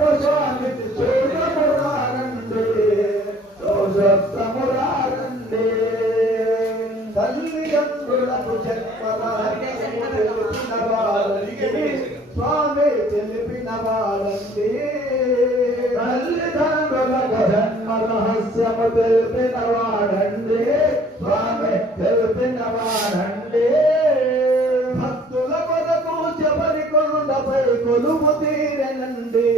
అయ్యప్ప స్వామికి చూడమురారండి రోజొత్తమురారండి తల్లిదండ్రులకు తెలిపిన వారండి స్వామి తెలిపిన వారండి తల్లిదండ్రులకు జన్మ రహస్యము తెలిపిన వాడండి స్వామి తెలిపిన వాడండి భక్తుల కొరకు శబరి కొండపై కొలువు తీరెనండి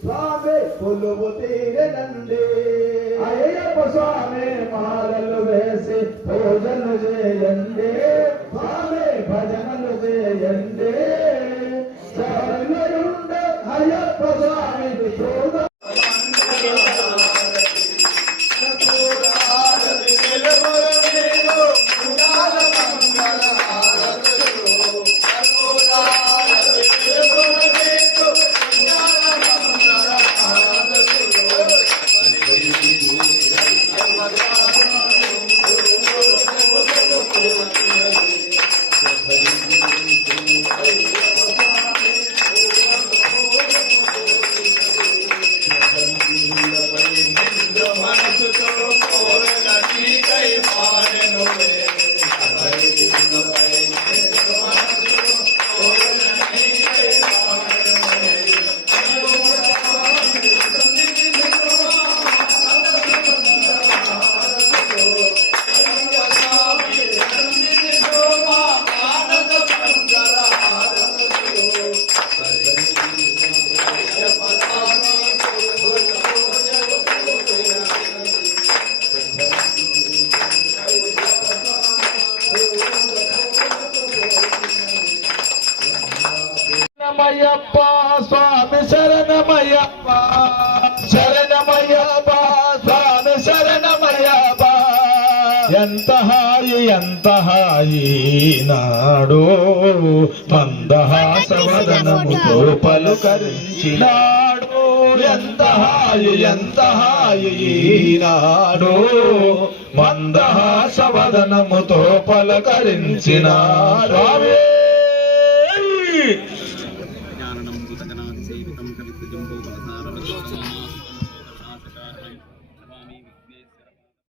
స్వామి కొలువు తీరెనండి అయ్యప్ప స్వామి మాలలు వేసి పూజలు చేయండి స్వామి భజనలు చేయండి శబరిలో అయ్యప్ప స్వామికి చూడ శరణమయ్యప్ప స్వామి శరణమయ్యప్ప శరణమయ్యప్ప స్వామి శరణమయ్యప్ప ఎంత హాయి నాడో మందహాసవదనముతో పలుకరించినాడో ఎంత హాయి నాడో మందహాసవదనముతో పలకరించినాడో జ్ఞానం